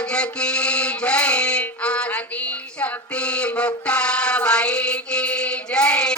महाराज की जय। आदि शक्ती मुक्ताबाई की जय।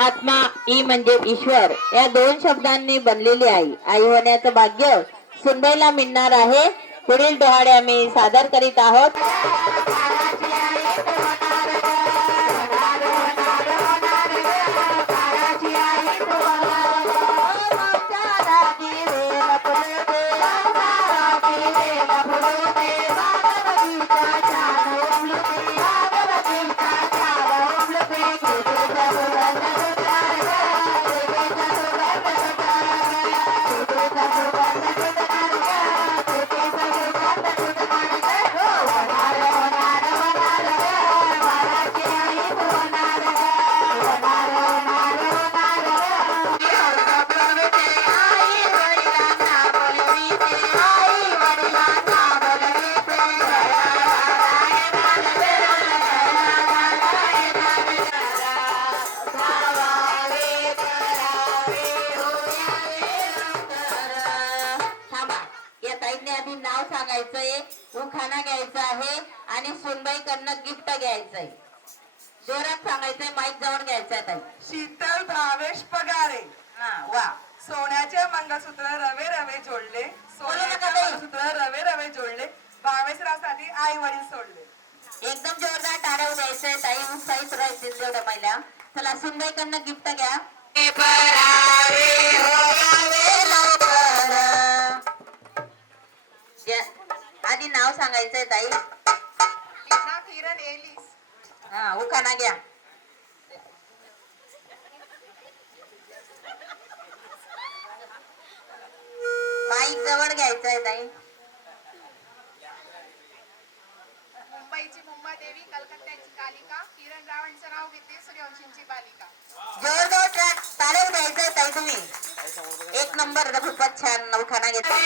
आत्मा ई म्हणजे ईश्वर या दोन शब्दांनी बनलेली आई. आई होण्याचं भाग्य सुनबाईला मिळणार आहे. पुढील डोहाळे आम्ही सादर करीत आहोत. आधी नाव सांगायचंय, उखाणा घ्यायचा आहे आणि सुनबाईकडनं गिफ्ट घ्यायचंय. जोरात सांगायचंय, माईक जवळ घ्यायचा ताई. शीतल भावेश पगारे. हा वा. सोन्याचे मंगळसूत्र रवे रवे जोडले, सोन्याचे मंगळसूत्र रवे रवे जोडले, भावेशरावसाठी आई वडील सोडले. एकदम जोरदार टाळ्या द्यायचंय ताई, उत्साहित राहायचे जेवढ्या महिला. चला सुनबाईकडनं गिफ्ट घ्या. आधी नाव सांगायचंय ताई. किरण एलिस. हा उखाणा घ्या. माईक जवळ घ्यायचंय ताई. मुंबईची मुंबादेवी, कलकत्त्याची कालिका, किरण रावणचं नाव घेते, सूर्यवंशींची बालिका. जोरदार टाळ्या द्यायचंय ताई तुम्ही. एक नंबर, खूपच छान उखाणा घेतला.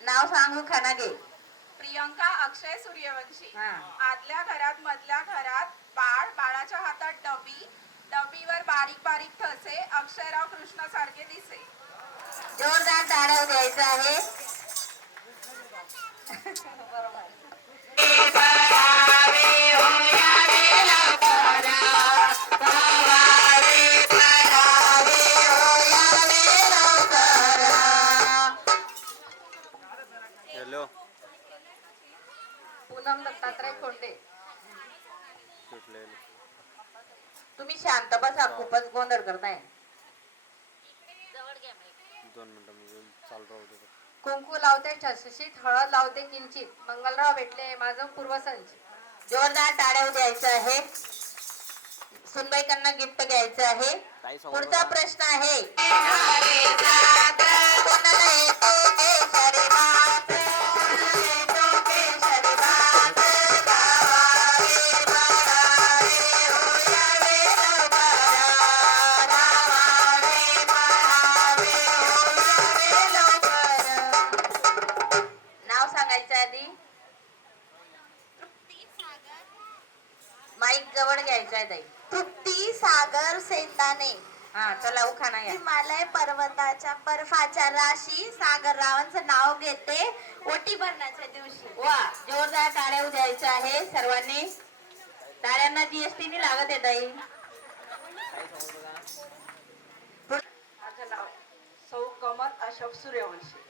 नाव सांगू खाना घे. प्रियंका अक्षय सूर्यवंशी. हा. आदल्या घरात मधल्या घरात बाळ, बाळाच्या हातात डबी, डबीवर बारीक बारीक ठसे, अक्षयराव कृष्ण सारखे दिसे. जोरदार टाळ्या द्यायचं आहे. पूनम दत्तात्रय खोंडे. तुम्ही शांत बसा, खूपच गोंधळ करताय. कुंकू लावते ठसठशीत, हळद लावते किंचित, मंगलराव भेटले माझं पूर्वसंच. जोरदार टाळ्या द्यायचं आहे. सुनबाईकडनं गिफ्ट घ्यायचं आहे. पुढचा प्रश्न आहे. नाव सांगायचं आधी. माईक जवळ घ्यायचं आहे ताई. तृप्ती सागर सेताने. हा चला उखाणा या. हिमालय पर्वताच्या बर्फाच्या राशी, सागर रावांचं नाव घेते, ओटी भरण्याच्या दिवशी. वा. जोरदार टाळ्या द्यायचं आहे सर्वांनी. टाळ्यांना जीएसटी नी लागत आहे ताई. माझं नाव सौ कमल अशोक सूर्यवंशी.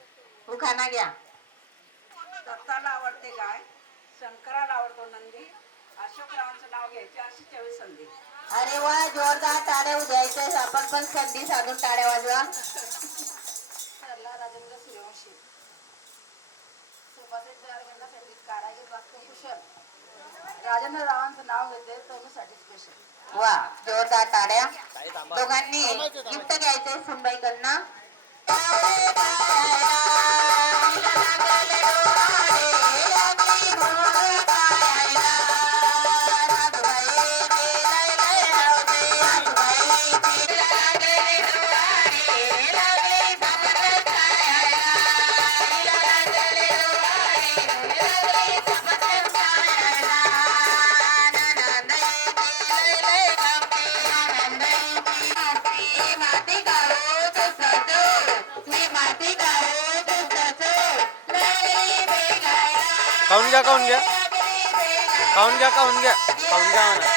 उखाणा घ्या. दत्ताला आवडते गाय, शंकराला आवडतो नंदी, अशोकरावांचं नाव घ्यायचे अशी 24 संधी. अरे वा. जोरदार टाळ्या द्यायचं. आपण पण संधी साधून टाळ्या वाजवा. सरला राजेंद्र सूर्यवंशी. सुभाषित संगीत कारागीर वाक्यकुशल, राजेंद्र रावांचं नाव घेते, तरुसाठी स्पेशल. वा. जोरदार टाळ्या. दोघांनी गिफ्ट घ्यायचंय सुनबाईकडनं. खाऊन घ्या खाऊन घ्या खाऊन घ्या खाऊन घ्या खाऊन घ्या म्हणा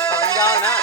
खाऊन घ्या म्हणा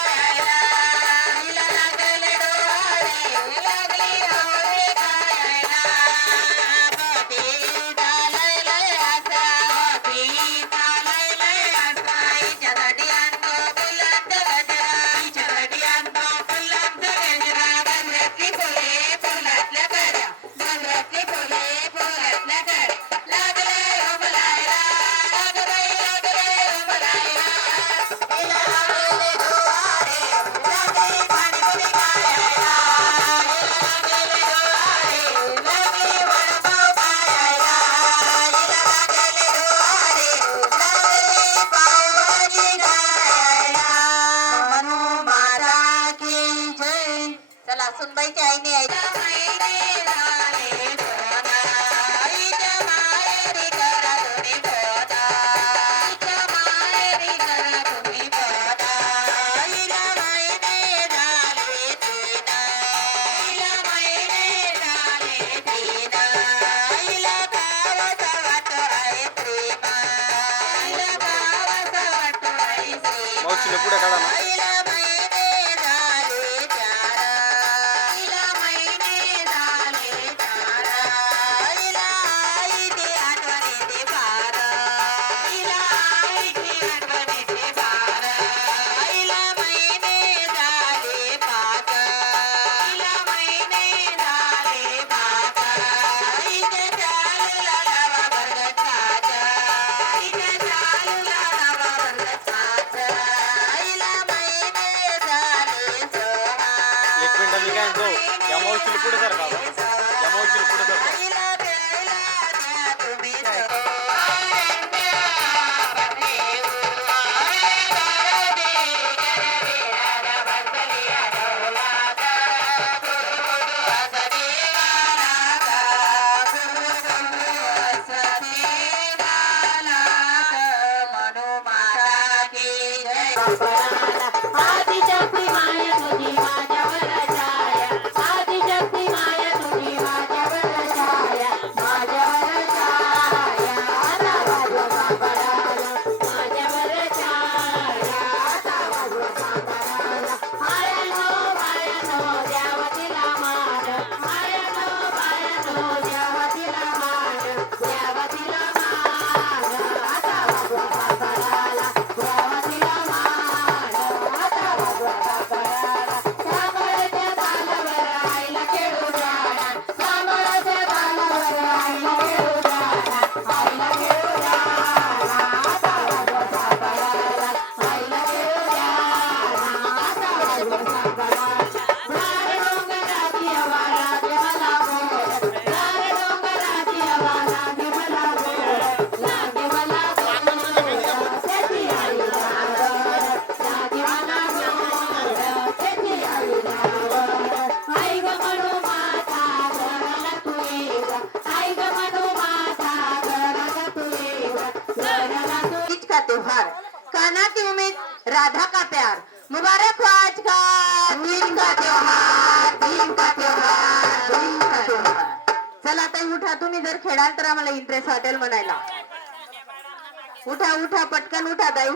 चला सुनबाईच्या आईने आई मावशीला पुढे काढा ना एक मिनिट मी काय म्हणतो या मावशीला पुढे सर का या मावशीला पुढे सर आदिशक्ती माया तुझी माझ्यावर छाया आदिशक्ती माया तुझी माझ्यावर छाया माझ्यावर छाया आता वाजवा काकडाला माझ्यावर छाया आता वाजवा काकडाला मायानो मायानो द्यावा तिला मान मायानो मायानो द्यावा तिला मान द्यावा तिला मान आता वाजवा काकडाला द्यावा तिला मान आता वाजवा काकडाला सांभाळच्या तालावर आईला खेळू जाणार सांभाळच्या तालावर आईला खेळू जाणार आईला खेळू जाणार आता वाजवा काकडाला आईला खेळू जाणार आता वाजवा काकडाला झाड डोंगराची हवा लागे मला गोड झाड डोंगराची हवा लागे मला गोड लागे मला गोड त्याची आई लागड लागे मला गोड त्याची आई लागड आई ग म्हणू माता घराला तू ये ग आई ग म्हणू माता घराला तू ये ग घराला तू तीज का त्योहार कान्हा की उम्मीद राधा का प्यार मुबारक हो आज का तीज का त्योहार तीज का त्योहार तीज का त्योहार चला ताई उठा तुम्ही जर खेळाल तर आम्हाला इंटरेस्ट वाटेल म्हणायला उठा उठा पटकन उठा ताई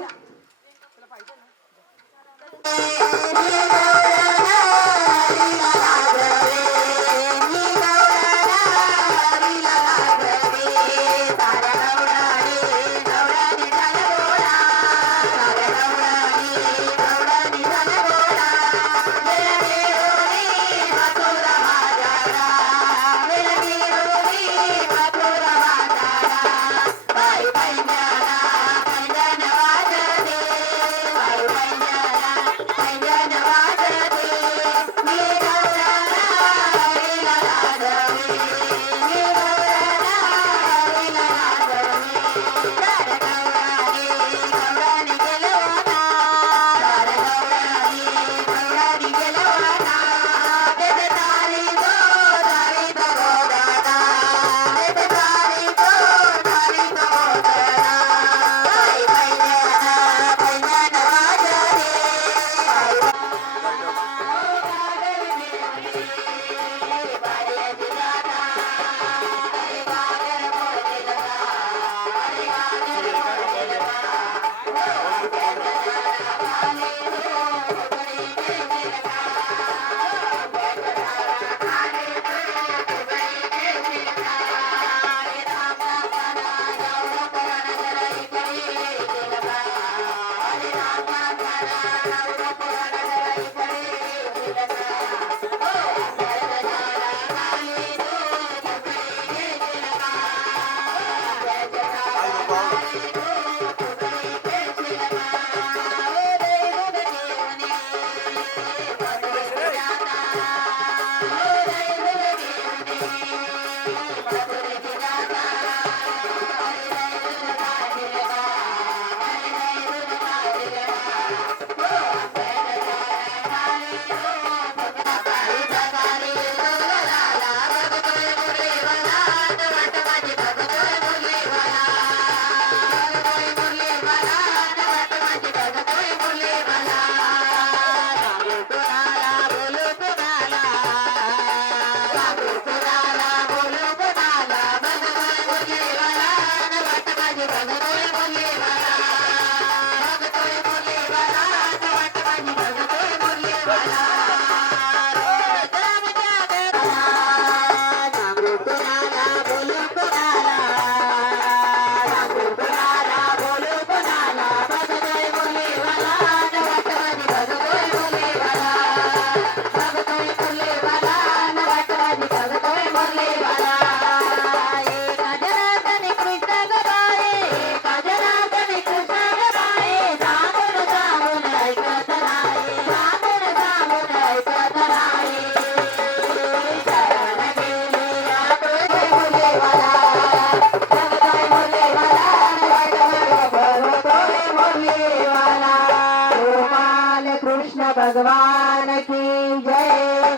कृष्ण भगवान की जय।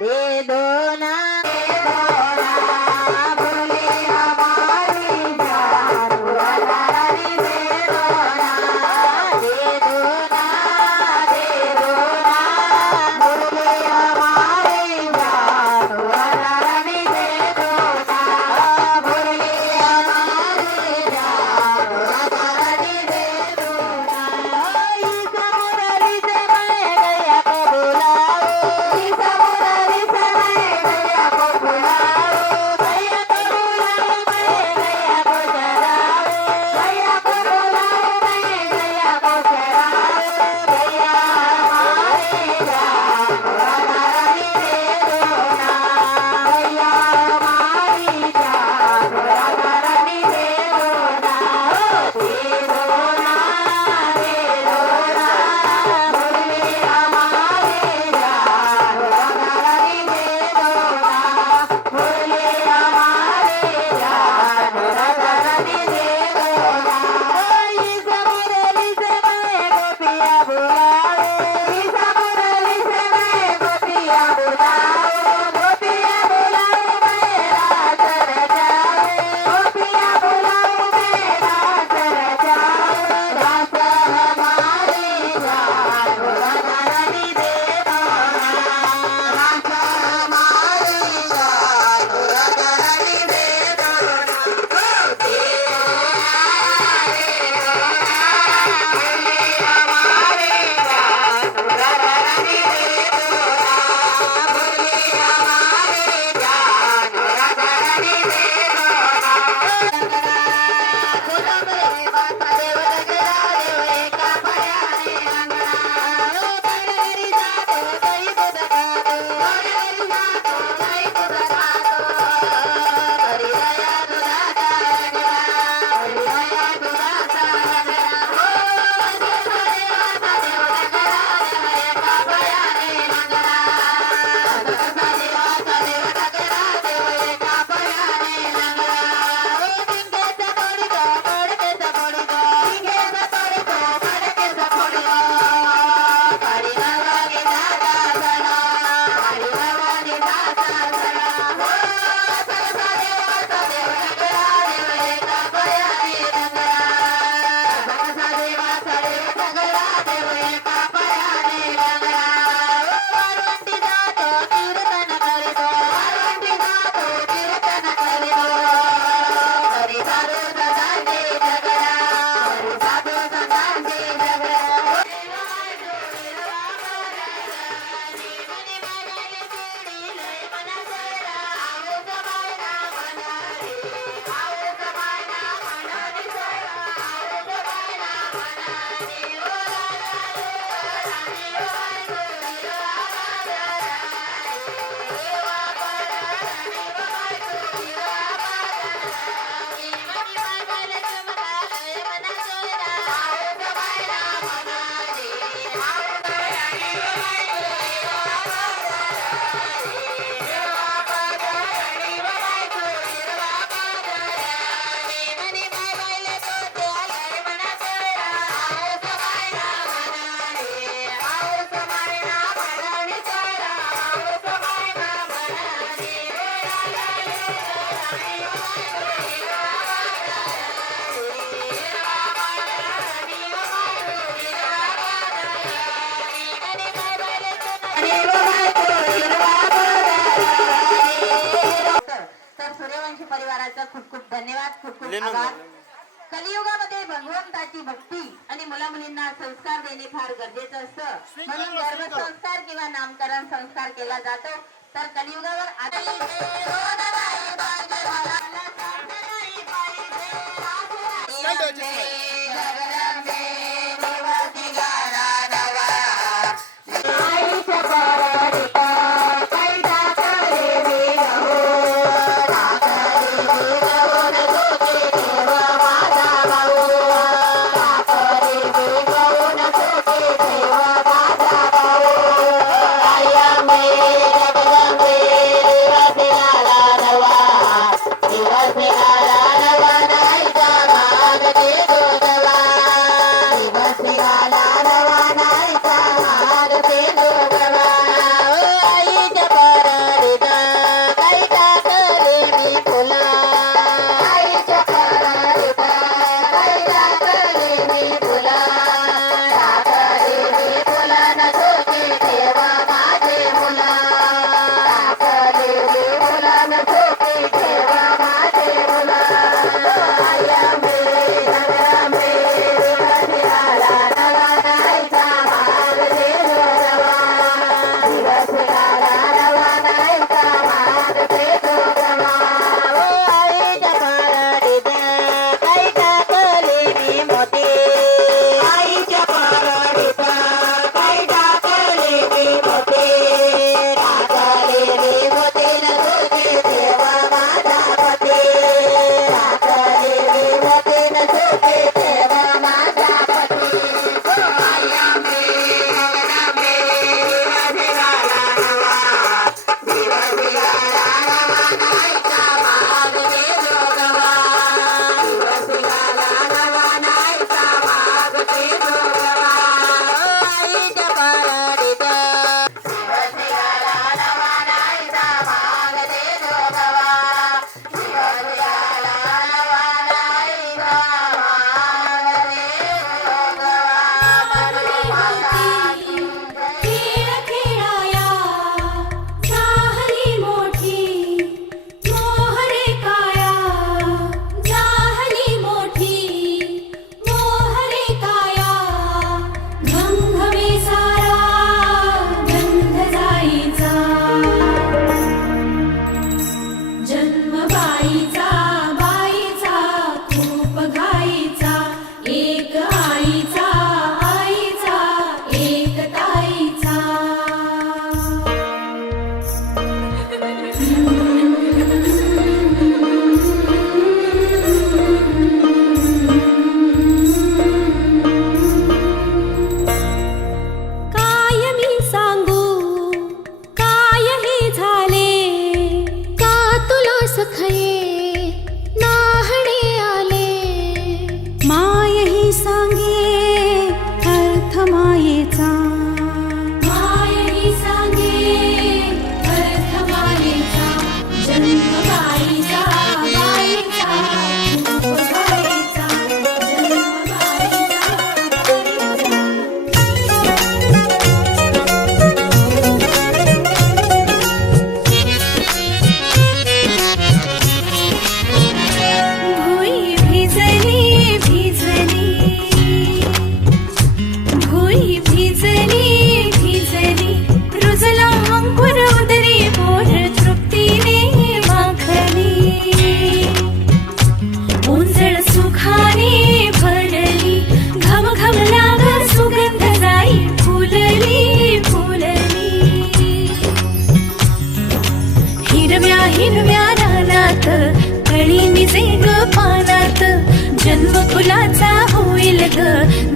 दे दो ना बोले हमारी जान रानी, दे दो ना, दे दो ना, दे दो ना, बोले हमारी जान रानी, दे दो ना, बोले हमारी जान रानी, दे दो ना। इस मुरली से मैं गया को बुलाओ, इस मुरली से मैं गया को बुलाओ, गया को बुलाओ, मैं गया को चराओ, गया को बुलाओ, मैं गया को चराओ, गया हमारे जान रानी, दे दो ना, गया हमारी जान रानी, दे दो ना, दे दो ना, दे दो ना, बोले हमारे जान रानी, दे दो ना, बोले हमारे जान रानी, दे दो ना। इस मुरली से मैं गोपिया बुलाओ, इस मुरली से मैं गोपिया बुलाओ, गोपिया बुलाओ मेरा सर जाओ, गोपिया बुलाओ मेरा सर जाओ, दास हमारे जान रानी, दे दो ना, दास हमारे जान रानी, दे दो ना, दे दो सूर्यवंशी परिवाराचा खूप खूप धन्यवाद, खूप खूप लिहून आभार. घ्या. कलियुगामध्ये भगवंताची भक्ती आणि मुला मुलींना संस्कार देणे फार गरजेचं असतं. म्हणून गर्भसंस्कार किंवा नामकरण संस्कार केला जातो. तर कलियुगावर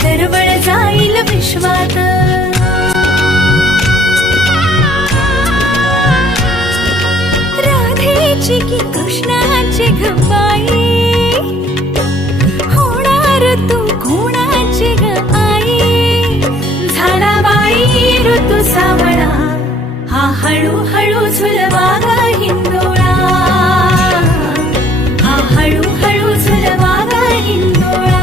दरवळ जाईल विश्वात. राधेची की कृष्णाची गबाई होणार तू कोणाची ग आई. झाला बाई ऋतू सावळा हा हळूहळू झुलवा ग हिंदोळा. हा हळूहळू झुलवा ग हिंदोळा.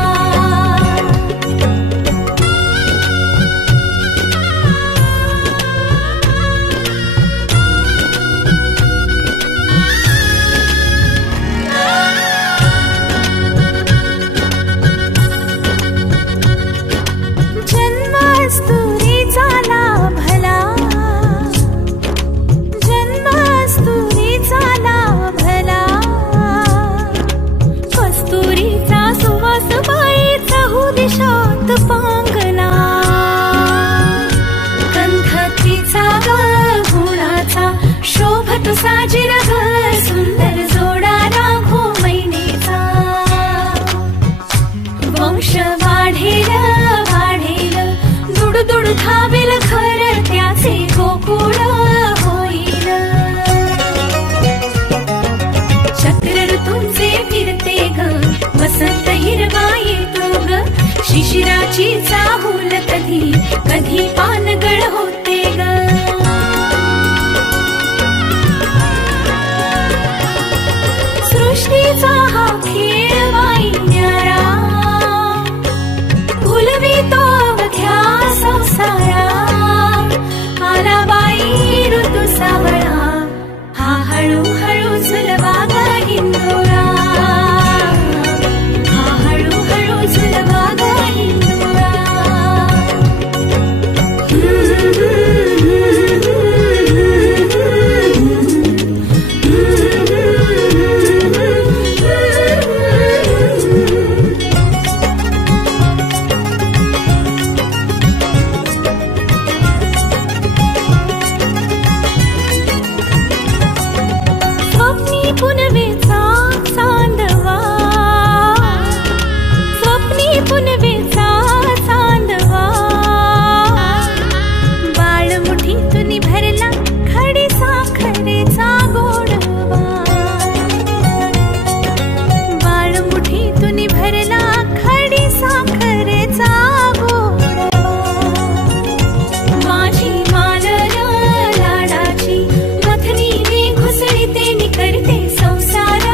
फुलाची चाहूल कधी कधी पानगळ होते ग सृष्टीचा हा खेळ बाई न्यारा भुलवितो अवघ्या संसारा आला बाई ऋतू सावळा हा हळूहळू झुलवा ग हिंदोळा हा हळूहळू झुलवा ग हिंदोळा स्वप्नी पुनवेचा चांदवा स्वप्नी पुनवेचा चांदवा बाळ मुठीतून भरला खडी साखरेचा गोडवा बाळ मुठीतून भरला खडी साखरेचा गोडवा माझी मालर लाडाची मथनीने घुसळीते निखरते संसार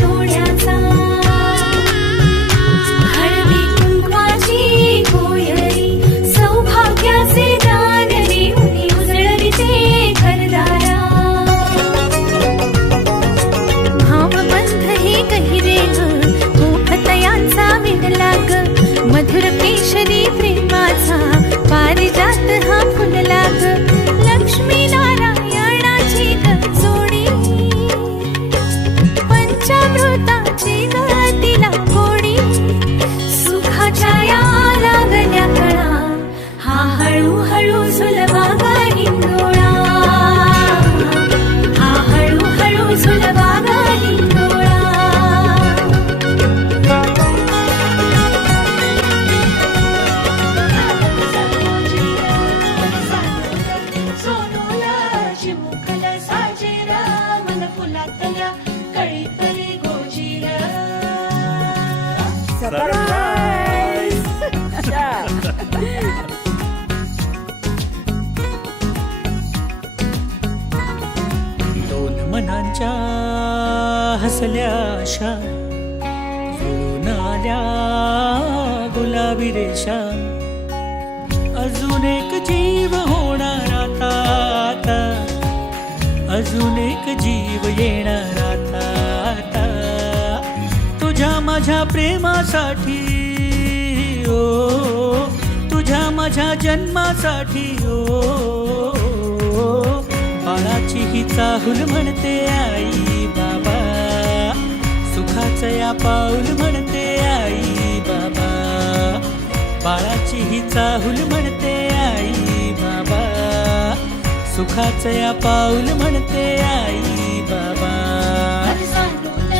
डोळ्याचा हळदी कुंकवाची कोयरी सौभाग्याचे दान देऊनी उजळविते घरदारा भावबंध हे गहिरे ग गोपतयांचा विणला ग मधुर केशरी प्रेमाचा पारिजात हा फुलला ग लक्ष्मी नारायणाची ग जोडी पंचामृताची ग तिला गोडी सुखाच्या या लागल्या कळा हा हळूहळू झुलवा ग हिंदोळा हा हळूहळू झुलवा ग हिंदोळा सोनूला चिमुकला साजेरा मन फुलातल्या कळी तरी गोजीरा दोन मनांच्या हसल्या आशा जुळून आल्या गुलाबी रेषा अजून एक जीव होणार आता आता अजून एक जीव येणार आता आता तुझ्या माझ्या प्रेमासाठी ओ तुझ्या माझ्या जन्मासाठी ओ बाळाची ही चाहूल म्हणते आई बाबा सुखाचं या पाऊल म्हणते आई बाबा बाळाची ही चाहूल म्हणते आई बाबा सुखाचं या पाऊल म्हणते आई बाबा सांडूल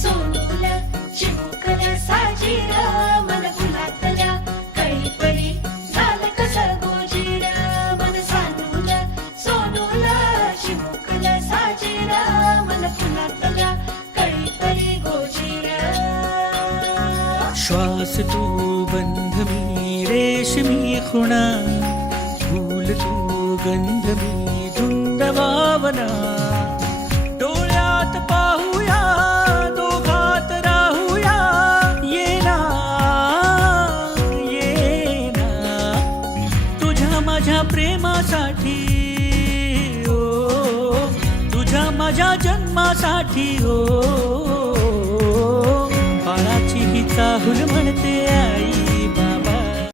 सोनूल चिमुकला साजेरा मन फुलातल्या कळी परी झालं कसं गोजीरा मन सांडूल सोनूल चिमुकला साजेरा मन फुलातल्या कळी परी गोजीरा श्वास तू बंध मी रेशमी खुणा फूल तू गंध मी धुंद भावना डोळ्यात पाहूया दोघात राहूया येना येना तुझ्या माझ्या प्रेमासाठी ओ तुझ्या माझ्या जन्मासाठी ओ बाळाची ही चाहूल म्हणते आई